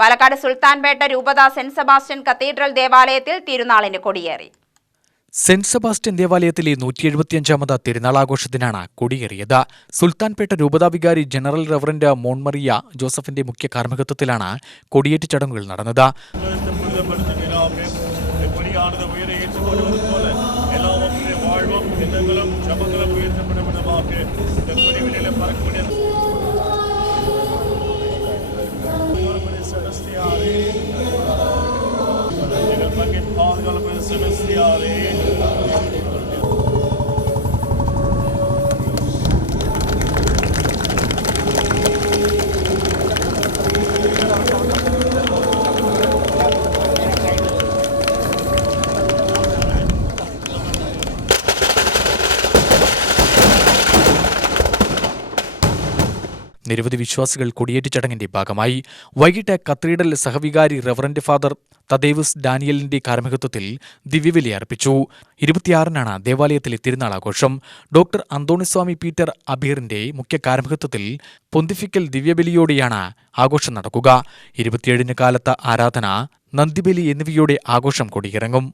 പാലക്കാട് സുൽത്താൻപേട്ട രൂപത saint Sebastian cathedral ദേവാലയത്തിൽ തിരുനാളിന് കൊടിയേറി. സെന്റ് സെബാസ്റ്റ്യൻ ദേവാലയത്തിലെ 175ാമത് തിരുനാളാഘോഷത്തിനാണ് കൊടിയേറിയത്. സുൽത്താൻപേട്ട രൂപതാ വികാരി ജനറൽ റവറന്റ് മോൺമറിയ ജോസഫിന്റെ മുഖ്യ കാർമ്മികത്വത്തിലാണ് കൊടിയേറ്റ് ചടങ്ങുകൾ നടന്നത്. നിരവധി വിശ്വാസികൾ കൊടിയേറ്റ് ചടങ്ങിന്റെ ഭാഗമായി. വൈകിട്ട് കത്തീഡ്രൽ സഹവികാരി റവറന്റ് ഫാദർ തദേവുസ് ഡാനിയലിന്റെ കാർമ്മികത്വത്തിൽ ദിവ്യബലി അർപ്പിച്ചു. 26-നാണ് ദേവാലയത്തിലെ തിരുനാളാഘോഷം. ഡോക്ടർ അന്തോണിസ്വാമി പീറ്റർ അബീറിന്റെ മുഖ്യ കാർമ്മികത്വത്തിൽ പൊന്തിഫിക്കൽ ദിവ്യബലിയോടെയാണ് ആഘോഷം നടക്കുക. 27-ന് കാലത്ത് ആരാധന, നന്ദിബലി എന്നിവയോടെ ആഘോഷം കൊടിയിറങ്ങും.